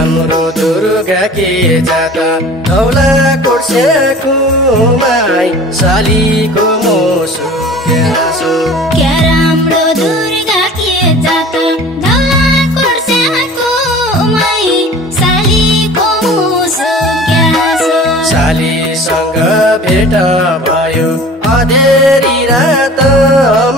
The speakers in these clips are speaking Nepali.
राम्रो दुर्गा के जाता धौला कोर्स्याको माई सालीको मोसो क्यासो क्या राम्रो दुर्गा के जाता धौला कोर्स्याको माई सालीको मोसो क्यासो सालीसँग भेट भयो अधेरी रात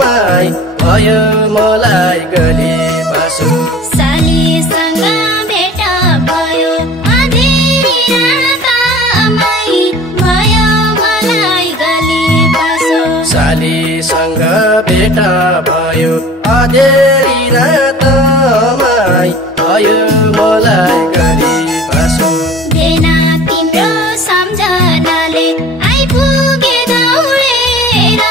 माई भयो मलाई गली पासो सालीसँग भेट भयो अधेरी रात माई भयो मलाई गली पासो सालीसँग भेट भयो अधेरी रात माई भयो मलाई गली पासो देना तिम्रो सम्झनाले आइपुगे दौडेर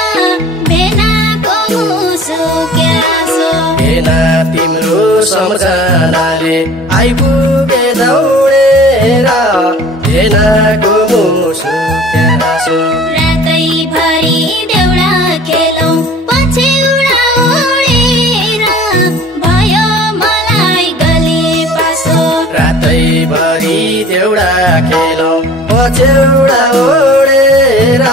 बेनाको मुसो क्यासो बिना तिम्रो सम्झनाले आइपुगे दौडेर बिनाको मुसो क्यासो रातैभरि देउडा खेलौँ पछ्यौडा ओडेर भयो मलाई गली पासो रातैभरि देउडा खेलौँ पछ्यौडा ओडेर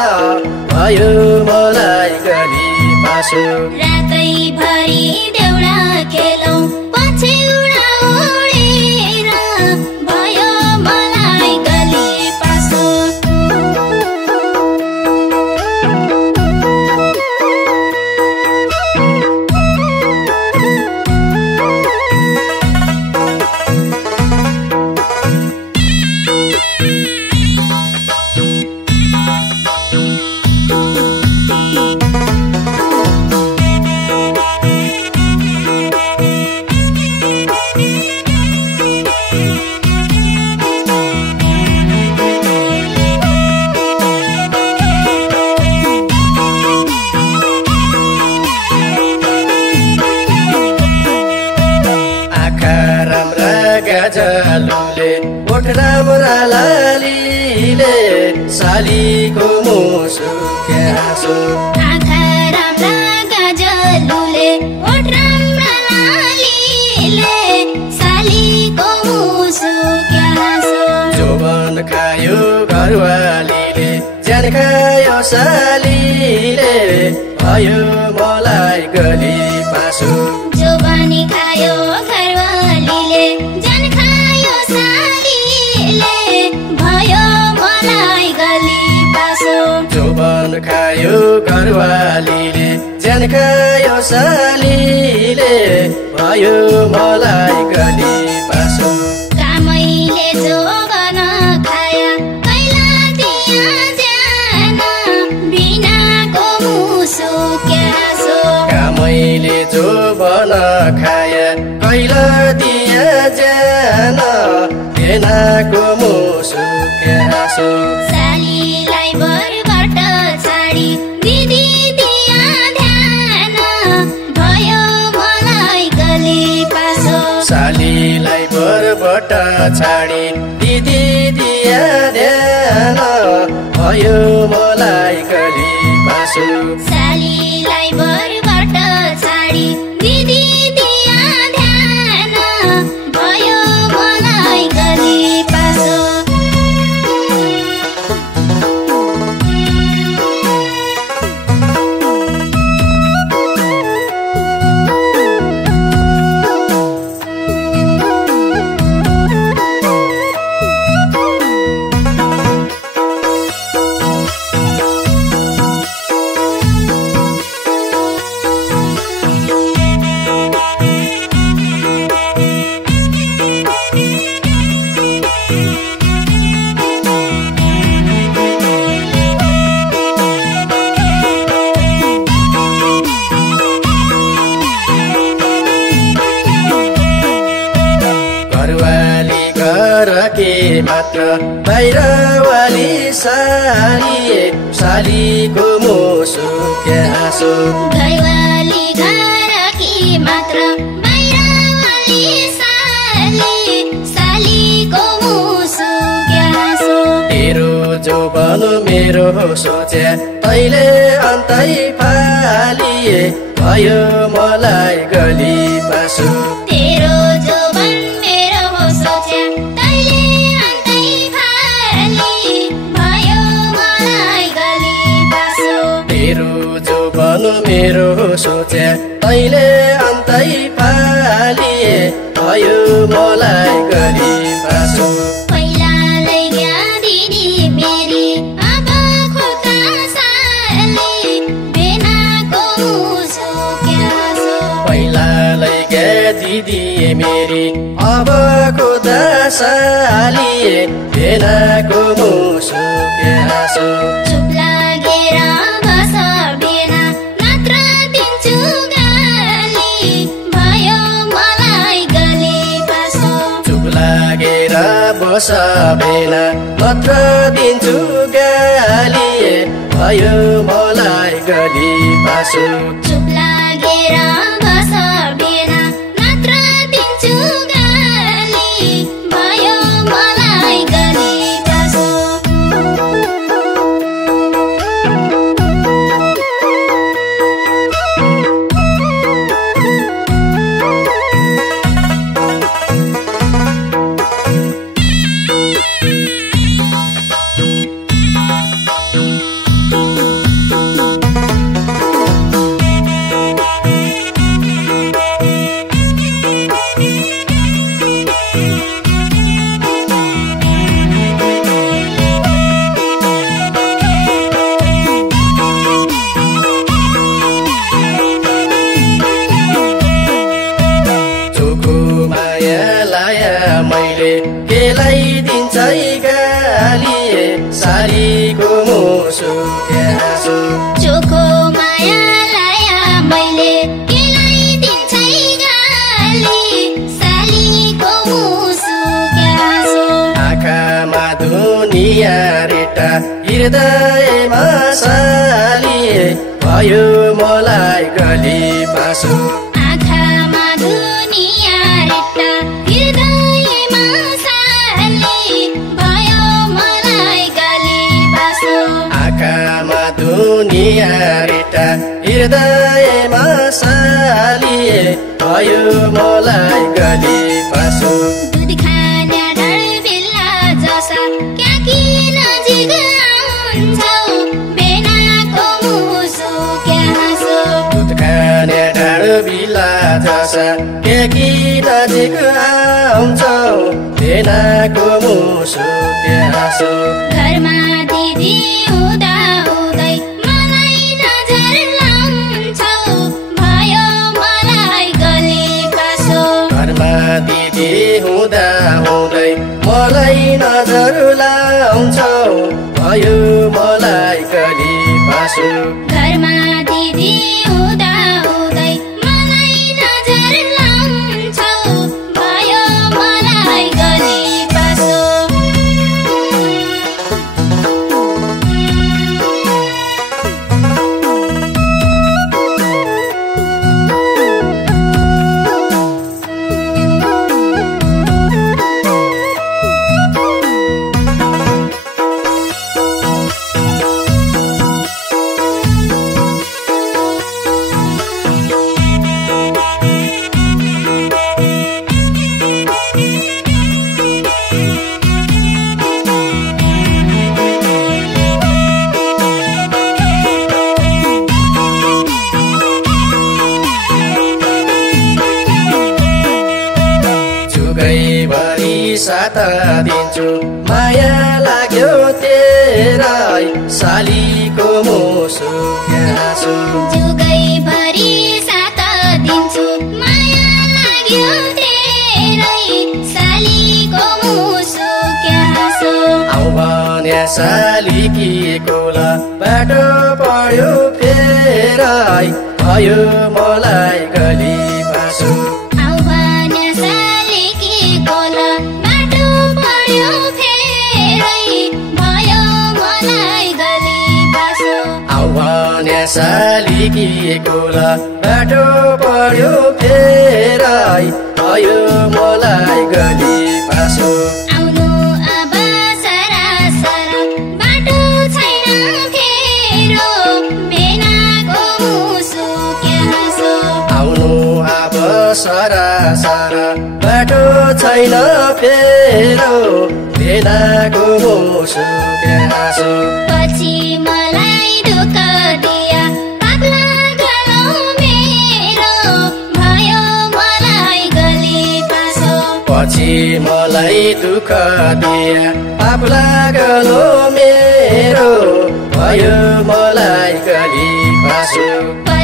भयो मलाई गली पासो रातैभरि देउडा खेलौँ पछ्यौडा ओडेर भयो मलाई गली पासो गाजलुले ओठ राम्रा लालीले सालीको मुसो क्यासो आँखा राम्रा गाजलुले ओठ राम्रा लालीले सालीको मुसो क्यासो जोबन खायो घरवालीले ज्यान खायो सालीले भयो मलाई गली पासो जोबानी खायो घरवालीले ज्यान खायो सालीले भयो मलाई गली पासो जोबन खायो घरवालीले ज्यान खायो सालीले भयो मलाई गली पासो कामैले जोबन खाया कैला दिया ज्यान बिनाको मुसो क्यासो कामैले जोबन खाया कैला दिया ज्यान बिनाको मुसो क्यासो सालीलाई बरबाट छाडी दिदी दिया ध्यान भयो मलाई गली पासो सालीलाई बरबाट छाडी दिदी दिया ध्यान भयो मलाई गली पासो सालीलाई बरबाट छाडी दिदी दिया ध्यान भयो मलाई गली पासो के मात्र बाहिरवाली साली सालीको मुसो क्यासो घरवाली घरकी मात्र बाहिरवाली साली सालीको मुसो क्यासो तेरो जोबन मेरो सोचे तैले अन्तै फालिए भयो मलाई गली पासो तेरो जोबन मेरो सोचे सोचे तैले अन्तै फालिए भयो मलाई गरिब आँसु पहिला लैग्या दिदी मेरी अब खोता साली बेनाको मुसो क्यासो पहिला लैग्या दिदी मेरी अब खोता सालिए बेनाको मुसो क्यासो चुप लागेर बस बेना नत्र दिन्छु गाली भयो मलाई गली पासो चुप लागेर बस बेना मात्र दिन्छु गाली भयो मलाई गरी पासो चुप लागेर बस बेना नत्र दिन्छु गाली भयो मलाई गली पासो चोखो माया लाया मैले केलाई दिन्छ गाली सालीको मुसो क्यासो चोखो माया लाया मैले केलाई दिन्छ गाली सालीको मुसो क्यासो आँखामा दुनिया रेटा हृदयमा सालिए भयो मलाई गली पासो आँखामा दुनिया रेट्टा हृदयमा साली भयो मलाई गली पासो आँखामा दुनिया रेटा हृदयमा सालिए भयो मलाई गली पासो दुध खाना डर बिल्ला जसा क्या किन जिग आउँछौ बेनाको मुसो क्यासो दुध खाने डाँडो बिला जसा के किन जिग आउँछौ बेनाको मुसो क्यासो घरमा दिदी हुँदा हुँदै मलाई नजर लाउँछौ भयो मलाई गली पासो घरमा दिदी हुँदा हुँदै मलाई नजर लाउँछौ भयो मलाई गली पासो घरमा दिदी हुँदा हुँदै मलाई नजर लाउँछौ भयो मलाई गली पासो जुगैभरि साथ दिन्छु माया लाग्यो तेराई सालीको मुसो क्यासो जुगैभरि साथ दिन्छु माया लाग्यो तेरै सालीको मुसो क्यासो आउ भन्या सालीकी कोला बाटो पढ्यो फेराई भयो मलाई गली पासो आउ भने सालीकी कोला बाटो पढ्यो फेरै भयो मलाई गली पासो आउ भन्या सालीकी कोला बाटो पढ्यो फेराई भयो मलाई गली पासो आउनु अब सरा सरा बाटो छैन फेरो बेनाको मुसो क्यासो आउनु अब सरा सरा बाटो छैन फेरो बेनाको मुसो क्यासो पछि मलाई दुःख दिया पाप लागलो पछि मलाई दुःख दिए पाप लागलो मेरो भयो मलाई गली पासो